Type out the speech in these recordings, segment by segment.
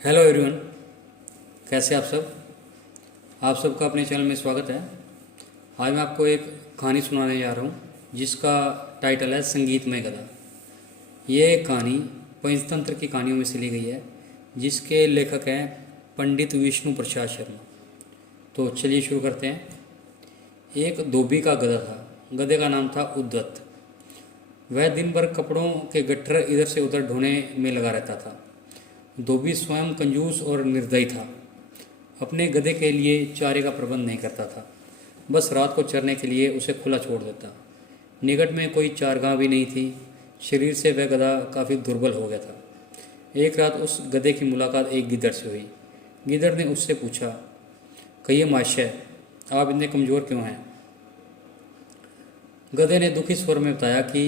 Hello everyone, कैसे आप सब। आप सबका अपने चैनल में स्वागत है। आज मैं आपको एक कहानी सुनाने जा रहा हूँ जिसका टाइटल है संगीतमय गधा। ये कहानी पंचतंत्र की कहानियों में से ली गई है जिसके लेखक हैं पंडित विष्णु प्रसाद शर्मा। तो चलिए शुरू करते हैं। एक धोबी का गधा था। गधे का नाम था उद्धत। वह दिन भर कपड़ों के गट्ठर इधर से उधर ढोने में लगा रहता था। धोबी स्वयं कंजूस और निर्दयी था। अपने गधे के लिए चारे का प्रबंध नहीं करता था, बस रात को चरने के लिए उसे खुला छोड़ देता। निकट में कोई चारगाह भी नहीं थी। शरीर से वह गधा काफ़ी दुर्बल हो गया था। एक रात उस गधे की मुलाकात एक गिद्दड़ से हुई। गिद्दड़ ने उससे पूछा, कहिए महाशय, आप इतने कमज़ोर क्यों हैं। गधे ने दुखी स्वर में बताया कि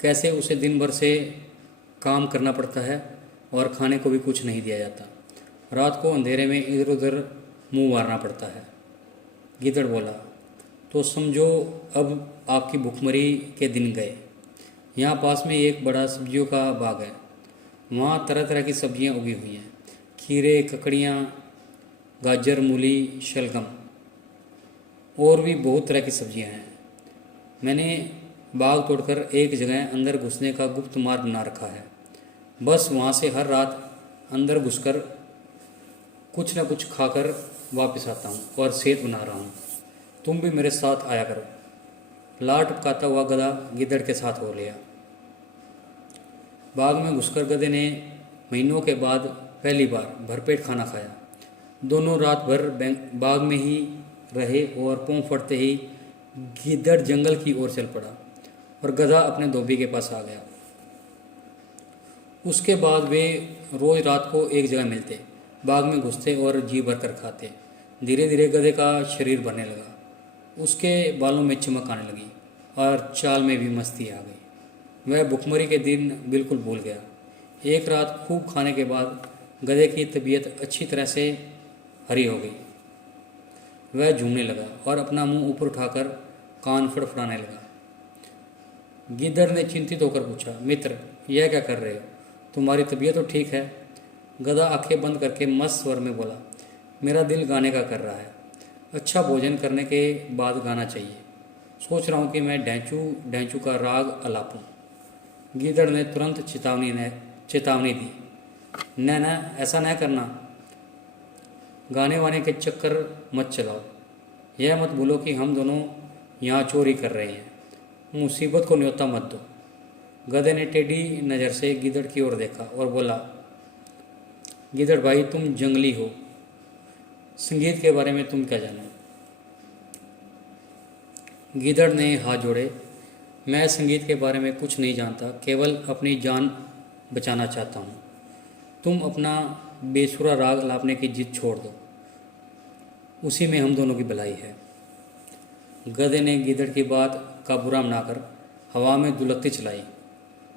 कैसे उसे दिन भर से काम करना पड़ता है और खाने को भी कुछ नहीं दिया जाता। रात को अंधेरे में इधर उधर मुंह मारना पड़ता है। गिद्दड़ बोला, तो समझो अब आपकी भुखमरी के दिन गए। यहाँ पास में एक बड़ा सब्जियों का बाग है। वहाँ तरह तरह की सब्जियाँ उगी हुई हैं। खीरे, ककड़ियाँ, गाजर, मूली, शलगम और भी बहुत तरह की सब्जियाँ हैं। मैंने बाग तोड़कर एक जगह अंदर घुसने का गुप्त मार्ग बना रखा है। बस वहाँ से हर रात अंदर घुसकर कुछ न कुछ खाकर वापस आता हूँ और सेहत बना रहा हूँ। तुम भी मेरे साथ आया करो। लार टपकाता हुआ गधा गिद्दड़ के साथ हो लिया। बाग में घुसकर गधे ने महीनों के बाद पहली बार भरपेट खाना खाया। दोनों रात भर बाग में ही रहे और पाँव फटते ही गिद्दड़ जंगल की ओर चल पड़ा और गधा अपने धोबी के पास आ गया। उसके बाद वे रोज रात को एक जगह मिलते, बाग में घुसते और जी भर कर खाते। धीरे धीरे गधे का शरीर बढ़ने लगा। उसके बालों में चमक आने लगी और चाल में भी मस्ती आ गई। वह भुखमरी के दिन बिल्कुल भूल गया। एक रात खूब खाने के बाद गधे की तबीयत अच्छी तरह से हरी हो गई। वह झूमने लगा और अपना मुंह ऊपर उठाकर कान फड़फड़ाने लगा। गिद्दड़ ने चिंतित होकर पूछा, मित्र, यह क्या कर रहे हो? तुम्हारी तबीयत तो ठीक है। गधा आंखें बंद करके मस्त स्वर में बोला, मेरा दिल गाने का कर रहा है। अच्छा भोजन करने के बाद गाना चाहिए। सोच रहा हूँ कि मैं ढैंचू का राग अलापूं। गिद्दड़ ने तुरंत चेतावनी दी, न ऐसा न करना। गाने वाने के चक्कर मत चलाओ। यह मत भूलो कि हम दोनों यहाँ चोरी कर रहे हैं। मुसीबत को न्योता मत दो। गधे ने टेढ़ी नज़र से गिद्दड़ की ओर देखा और बोला, गिद्दड़ भाई, तुम जंगली हो। संगीत के बारे में तुम क्या जानो? गिद्दड़ ने हाथ जोड़े, मैं संगीत के बारे में कुछ नहीं जानता, केवल अपनी जान बचाना चाहता हूँ। तुम अपना बेसुरा राग लापने की जिद छोड़ दो, उसी में हम दोनों की भलाई है। गधे ने गिद्दड़ की बात का बुरा मनाकर हवा में दुलत्ती चलाई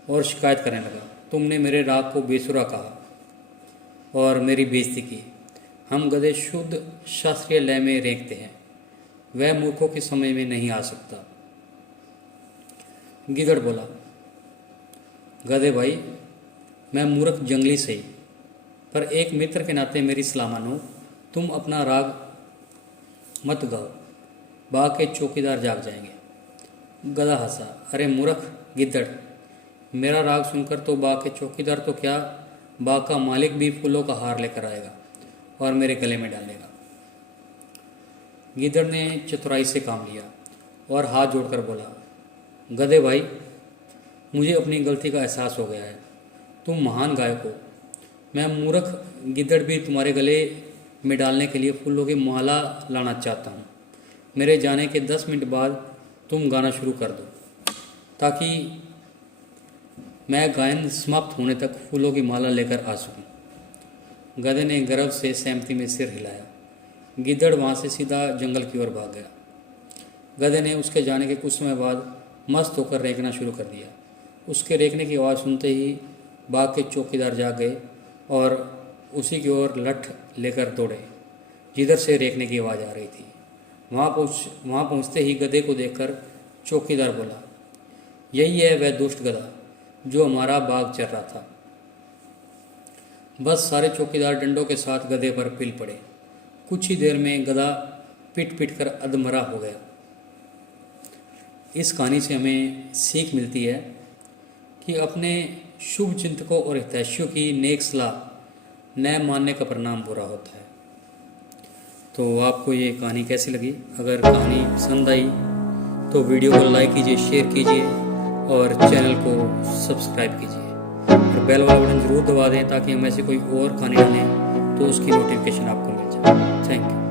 और शिकायत करने लगा, तुमने मेरे राग को बेसुरा कहा और मेरी बेइज्जती की। हम गधे शुद्ध शास्त्रीय लय में रेंकते हैं। वह मूर्खों की समझ में नहीं आ सकता। गिद्दड़ बोला, गधे भाई, मैं मूर्ख जंगली सही, पर एक मित्र के नाते मेरी सलाह मानो। तुम अपना राग मत गाओ, बाग के चौकीदार जाग जाएंगे। गधा हंसा, अरे मूर्ख गिद्दड़, मेरा राग सुनकर तो बाग के चौकीदार तो क्या, बाग का मालिक भी फूलों का हार लेकर आएगा और मेरे गले में डालेगा। गिद्दड़ ने चतुराई से काम लिया और हाथ जोड़कर बोला, गधे भाई, मुझे अपनी गलती का एहसास हो गया है। तुम महान गायक हो। मैं मूर्ख गिद्दड़ भी तुम्हारे गले में डालने के लिए फूलों की माला लाना चाहता हूँ। मेरे जाने के 10 मिनट बाद तुम गाना शुरू कर दो, ताकि मैं गायन समाप्त होने तक फूलों की माला लेकर आ सकूं। गधे ने गर्व से सहमति में सिर हिलाया। गिद्दड़ वहाँ से सीधा जंगल की ओर भाग गया। गधे ने उसके जाने के कुछ समय बाद मस्त होकर रेंकना शुरू कर दिया। उसके रेंकने की आवाज़ सुनते ही बाग के चौकीदार जाग गए और उसी की ओर लठ लेकर दौड़े जिधर से रेंकने की आवाज़ आ रही थी। वहाँ पहुँचते ही गधे को देखकर चौकीदार बोला, यही है वह दुष्ट गधा जो हमारा बाग चर रहा था। बस सारे चौकीदार डंडों के साथ गधे पर पिल पड़े। कुछ ही देर में गधा पिट पिट कर अधमरा हो गया। इस कहानी से हमें सीख मिलती है कि अपने शुभ चिंतकों और हितैषियों की नेक सलाह न मानने का परिणाम बुरा होता है। तो आपको ये कहानी कैसी लगी? अगर कहानी पसंद आई तो वीडियो को लाइक कीजिए, शेयर कीजिए और चैनल को सब्सक्राइब कीजिए और बेल वाला बटन ज़रूर दबा दें ताकि हम ऐसे कोई और कहानी डालें तो उसकी नोटिफिकेशन आपको मिल जाए। Thank you.